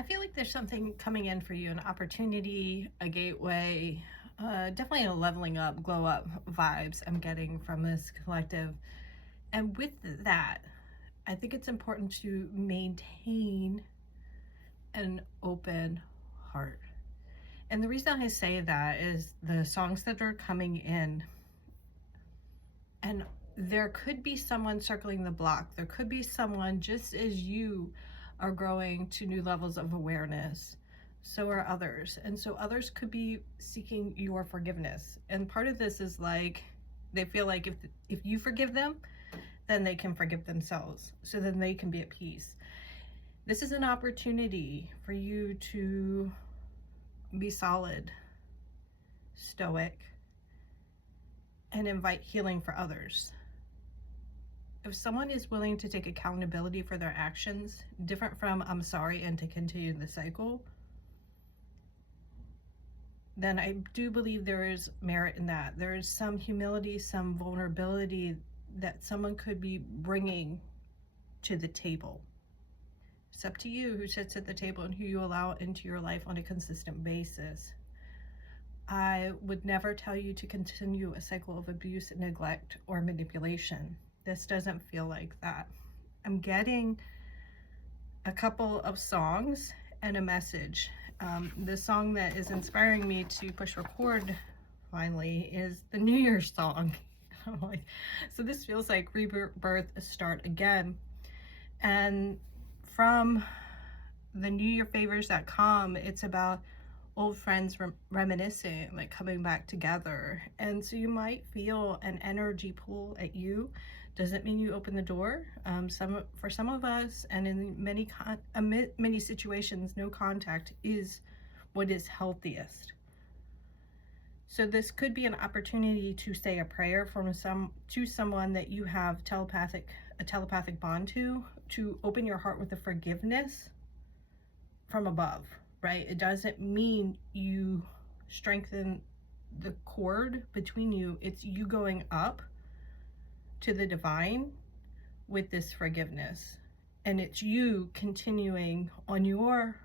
I feel like there's something coming in for you, an opportunity, a gateway, definitely a leveling up, glow up vibes I'm getting from this collective. And with that, I think it's important to maintain an open heart. And the reason I say that is the songs that are coming in, and there could be someone circling the block. There could be someone just as you are growing to new levels of awareness. So are others. And so others could be seeking your forgiveness. And part of this is like they feel like if you forgive them, then they can forgive themselves. So then they can be at peace. This is an opportunity for you to be solid, stoic, and invite healing for others. If someone is willing to take accountability for their actions, different from I'm sorry and to continue the cycle, then I do believe there is merit in that. There is some humility, some vulnerability that someone could be bringing to the table. It's up to you who sits at the table and who you allow into your life on a consistent basis. I would never tell you to continue a cycle of abuse, neglect, or manipulation. This doesn't feel like that. I'm getting a couple of songs and a message. The song that is inspiring me to push record finally is the New Year's song. I'm like, so this feels like rebirth, start again. And from the newyearfavors.com, it's about old friends reminiscing, like coming back together. And so you might feel an energy pull at you. Doesn't mean you open the door. For some of us, and in many situations, no contact is what is healthiest. So this could be an opportunity to say a prayer to someone that you have a telepathic bond to open your heart with a forgiveness from above, right? It doesn't mean you strengthen the cord between you. It's you going up to the divine with this forgiveness. And it's you continuing on your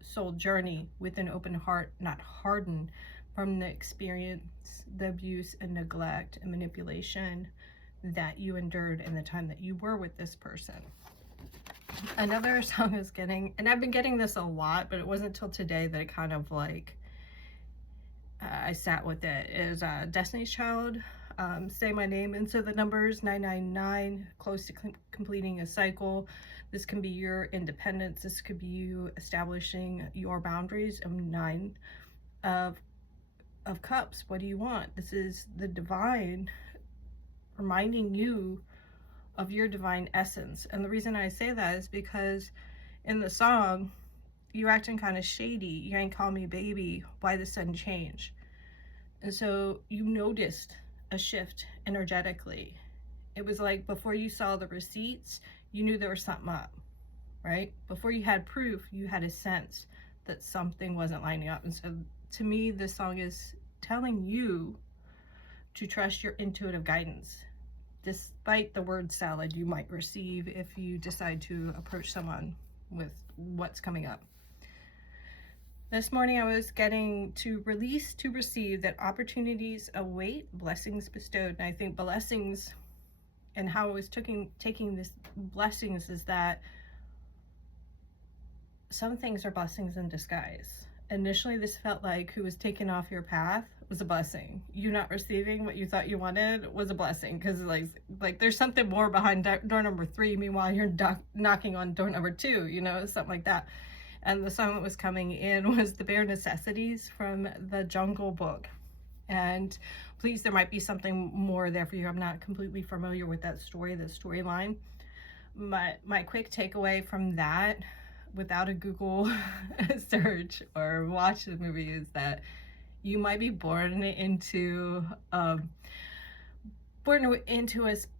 soul journey with an open heart, not hardened from the experience, the abuse and neglect and manipulation that you endured in the time that you were with this person. Another song is getting, and I've been getting this a lot, but it wasn't until today that it kind of like, I sat with it, is Destiny's Child, Say My Name. And so the numbers 999, close to completing a cycle. This can be your independence. This could be you establishing your boundaries. Nine of cups. What do you want? This is the divine reminding you of your divine essence. And the reason I say that is because in the song, you're acting kind of shady. You ain't call me baby. Why the sudden change? And so you noticed a shift energetically. It was like before you saw the receipts, you knew there was something up, right? Before you had proof, you had a sense that something wasn't lining up. And so to me, this song is telling you to trust your intuitive guidance, despite the word salad you might receive if you decide to approach someone with what's coming up. This morning I was getting to release to receive, that opportunities await, blessings bestowed. And I think blessings, and how I was taking this blessings, is that some things are blessings in disguise. Initially, this felt like who was taken off your path was a blessing. You not receiving what you thought you wanted was a blessing, because like there's something more behind door number 3. Meanwhile, you're knocking on door number 2, something like that. And the song that was coming in was The Bare Necessities from the Jungle Book. And please, there might be something more there for you. I'm not completely familiar with that storyline. My quick takeaway from that, without a Google search or watch the movie, is that you might be born into a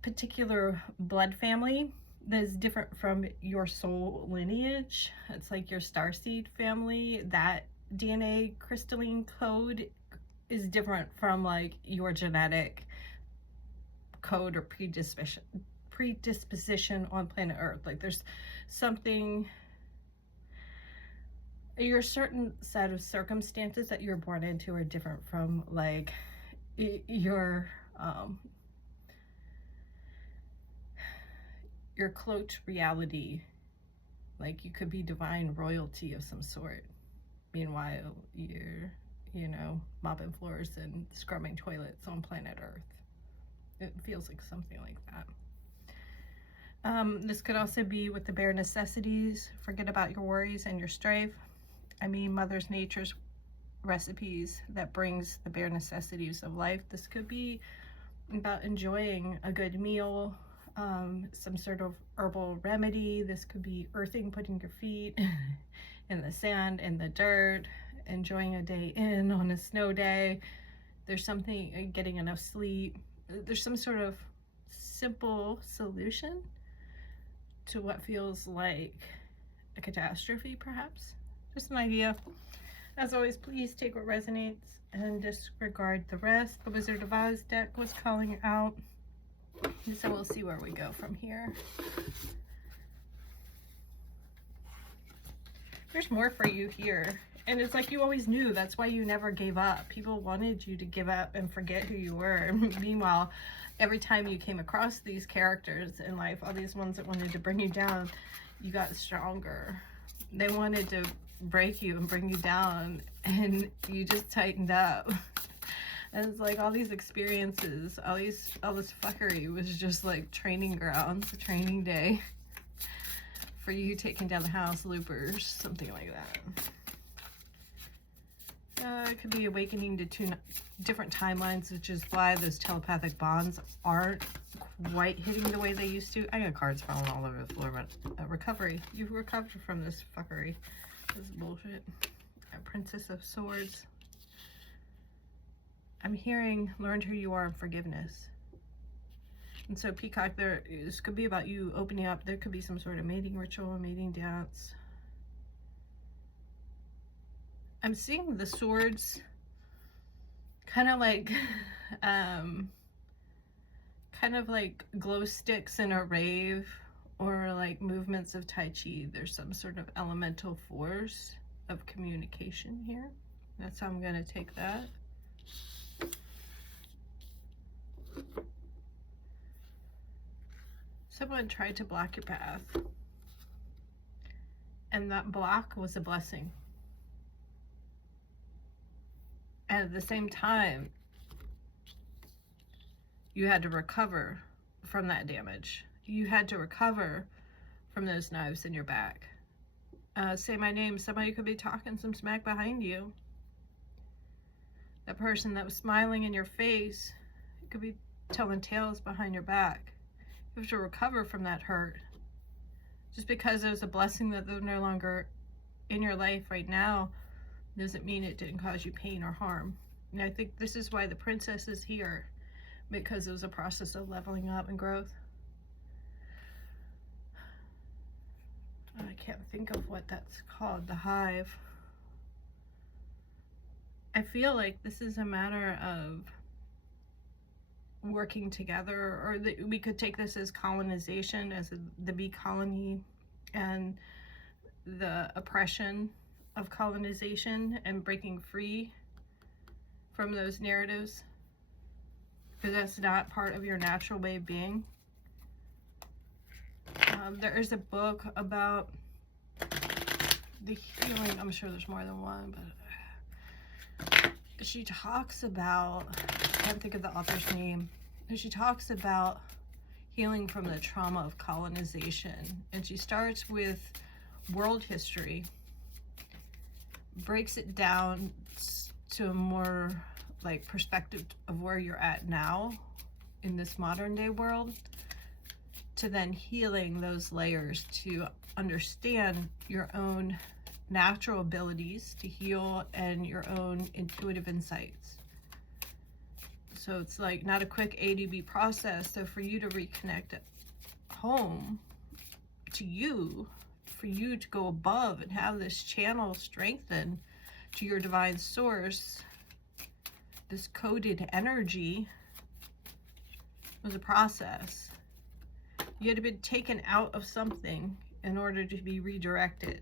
particular blood family that is different from your soul lineage. It's like your starseed family. That DNA crystalline code is different from like your genetic code or predisposition on planet Earth. Like there's something Your certain set of circumstances that you're born into are different from like your cloaked reality. Like you could be divine royalty of some sort. Meanwhile, you're, you know, mopping floors and scrubbing toilets on planet Earth. It feels like something like that. This could also be with the bare necessities. Forget about your worries and your strife. I mean, Mother Nature's recipes that brings the bare necessities of life. This could be about enjoying a good meal, some sort of herbal remedy. This could be earthing, putting your feet in the sand, in the dirt, enjoying a day in on a snow day. There's something, getting enough sleep. There's some sort of simple solution to what feels like a catastrophe, perhaps. Just an idea. As always, please take what resonates and disregard the rest. The Wizard of Oz deck was calling out, so we'll see where we go from here. There's more for you here. And it's like you always knew. That's why you never gave up. People wanted you to give up and forget who you were. Meanwhile, every time you came across these characters in life, all these ones that wanted to bring you down, you got stronger. They wanted to break you and bring you down, and you just tightened up. And it's like all these experiences, all this fuckery was just like training grounds, a training day for you taking down the house loopers, something like that. It could be awakening to two different timelines, which is why those telepathic bonds aren't quite hitting the way they used to. I got cards falling all over the floor, but recovery. You've recovered from this fuckery. This is bullshit. Princess of Swords. I'm hearing learned who you are and forgiveness. And so Peacock, this could be about you opening up. There could be some sort of mating ritual, a mating dance. I'm seeing the swords kind of like glow sticks in a rave, or like movements of Tai Chi. There's some sort of elemental force of communication here. That's how I'm going to take that. Someone tried to block your path, and that block was a blessing. And at the same time, you had to recover from that damage. You had to recover from those knives in your back. Say my name. Somebody could be talking some smack behind you. That person that was smiling in your face could be telling tales behind your back. You have to recover from that hurt. Just because there's a blessing that they're no longer in your life right now doesn't mean it didn't cause you pain or harm. And I think this is why the princess is here, because it was a process of leveling up and growth. I can't think of what that's called, the hive. I feel like this is a matter of working together, or we could take this as colonization, as the bee colony and the oppression of colonization, and breaking free from those narratives, because that's not part of your natural way of being. There is a book about the healing. I'm sure there's more than one, but she talks about, I can't think of the author's name, but she talks about healing from the trauma of colonization. And she starts with world history, breaks it down to a more like perspective of where you're at now in this modern day world, to then healing those layers to understand your own natural abilities to heal and your own intuitive insights. So it's like not a quick A to B process. So for you to reconnect at home to you, for you to go above and have this channel strengthen to your divine source, this coded energy, was a process. You had to be taken out of something in order to be redirected.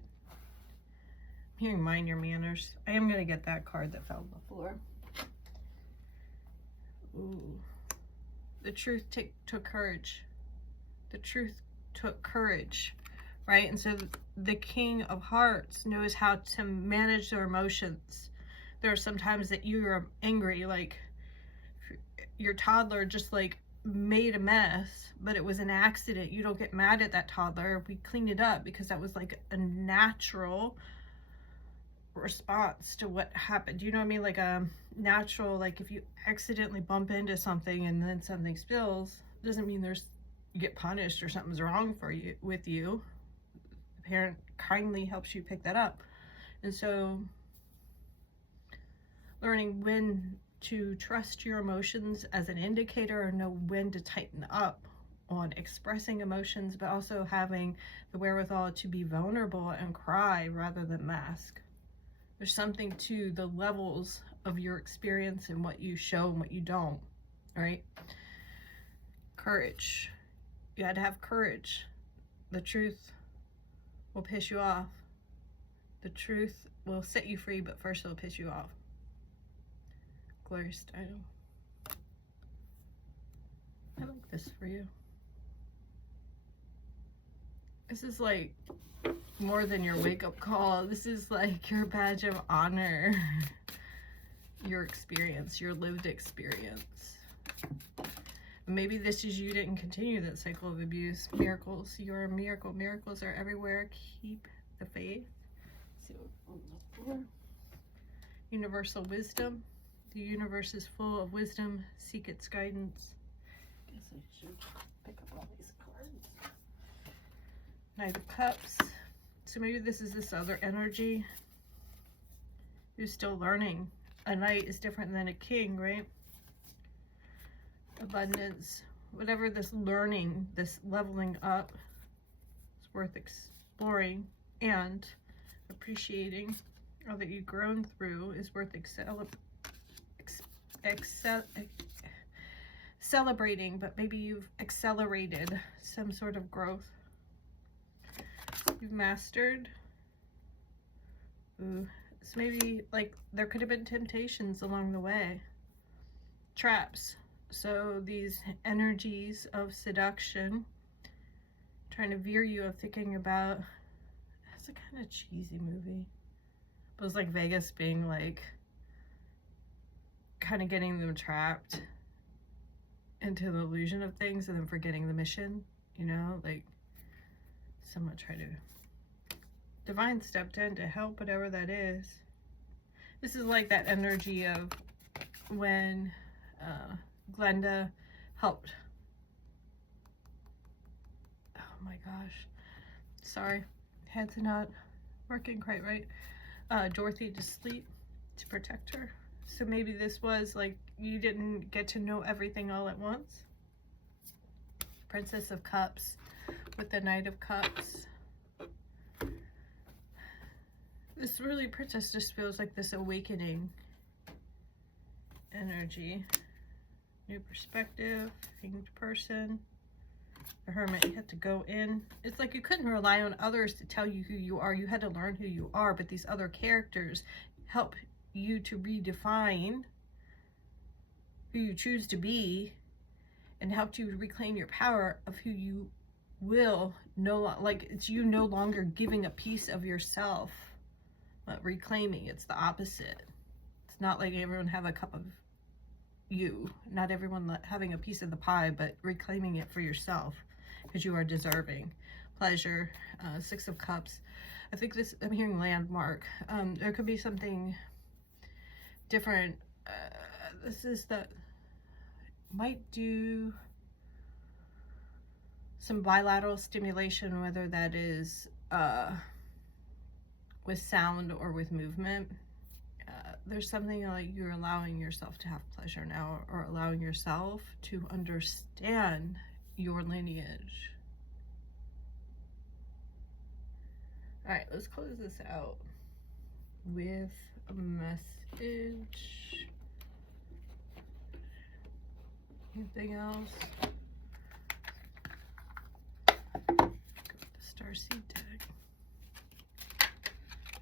hearing mind your manners. I am going to get that card that fell on the floor. Ooh. The truth took courage. The truth took courage, right? And so the King of Hearts knows how to manage their emotions. There are some times that you are angry, like your toddler just like made a mess, but it was an accident. You don't get mad at that toddler. We cleaned it up because that was like a natural response to what happened. You know what I mean? Like a natural, like if you accidentally bump into something and then something spills, doesn't mean you get punished or something's wrong with you. The parent kindly helps you pick that up. And so learning when to trust your emotions as an indicator, or know when to tighten up on expressing emotions, but also having the wherewithal to be vulnerable and cry rather than mask. There's something to the levels of your experience and what you show and what you don't, right? Courage. You had to have courage. The truth will piss you off. The truth will set you free, but first it'll piss you off. Glorious title. I like this for you. This is like more than your wake-up call. This is like your badge of honor. Your experience, your lived experience. Maybe this is you didn't continue that cycle of abuse. Miracles. You're a miracle. Miracles are everywhere. Keep the faith. Let's see what's on the floor. Universal wisdom. The universe is full of wisdom. Seek its guidance. I guess I should pick up all these cards. Knight of Cups. So maybe this is this other energy. You're still learning. A knight is different than a king, right? Abundance. Whatever this learning, this leveling up, is worth exploring and appreciating. All that you've grown through is worth celebrating, but maybe you've accelerated some sort of growth. You've mastered. Ooh. So maybe like there could have been temptations along the way. Traps. So these energies of seduction trying to veer you of thinking about, it's a kind of cheesy movie. But it was like Vegas being like kind of getting them trapped into the illusion of things and then forgetting the mission, you know, like someone tried to, divine stepped in to help, whatever that is. This is like that energy of when Glenda helped. Oh my gosh. Sorry. Head's not working quite right. Dorothy to sleep to protect her. So maybe this was like you didn't get to know everything all at once. Princess of Cups with the Knight of Cups. This really, Princess just feels like this awakening energy. New perspective, Hanged Person. The Hermit, you had to go in. It's like you couldn't rely on others to tell you who you are. You had to learn who you are, but these other characters help you to redefine who you choose to be and helped you reclaim your power of who you will like it's you no longer giving a piece of yourself, but reclaiming. It's the opposite. It's not like everyone have a cup of you, not everyone having a piece of the pie, but reclaiming it for yourself because you are deserving. Pleasure. Six of Cups. I think this, I'm hearing landmark. There could be something different. This is the, might do some bilateral stimulation, whether that is with sound or with movement. There's something like you're allowing yourself to have pleasure now, or allowing yourself to understand your lineage. All right, let's close this out with a message. Anything else? Go with the Starseed deck.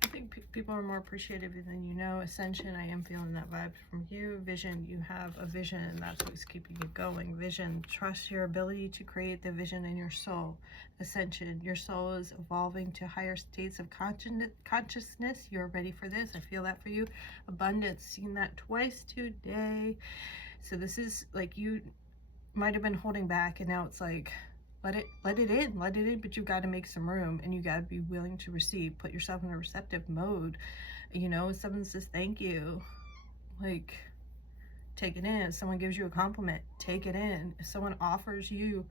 I think People are more appreciative than you know. Ascension, I am feeling that vibe from you. Vision, you have a vision, and that's what's keeping you going. Vision, trust your ability to create the vision in your soul. Ascension, your soul is evolving to higher states of consciousness. You're ready for this. I feel that for you. Abundance, seen that twice today. So this is like you might have been holding back, and now it's like, let it in, but you've got to make some room, and you got to be willing to receive. Put yourself in a receptive mode. You know, if someone says thank you, like, take it in. If someone gives you a compliment, take it in. If someone offers you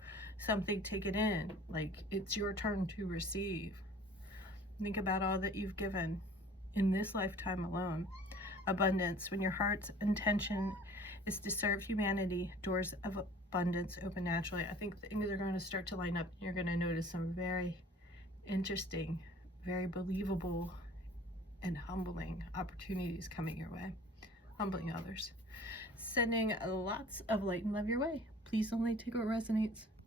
something, take it in. Like, it's your turn to receive. Think about all that you've given in this lifetime alone. Abundance, when your heart's intention is to serve humanity, doors of abundance open naturally. I think things are going to start to line up. You're going to notice some very interesting, very believable, and humbling opportunities coming your way. Humbling others. Sending lots of light and love your way. Please only take what resonates.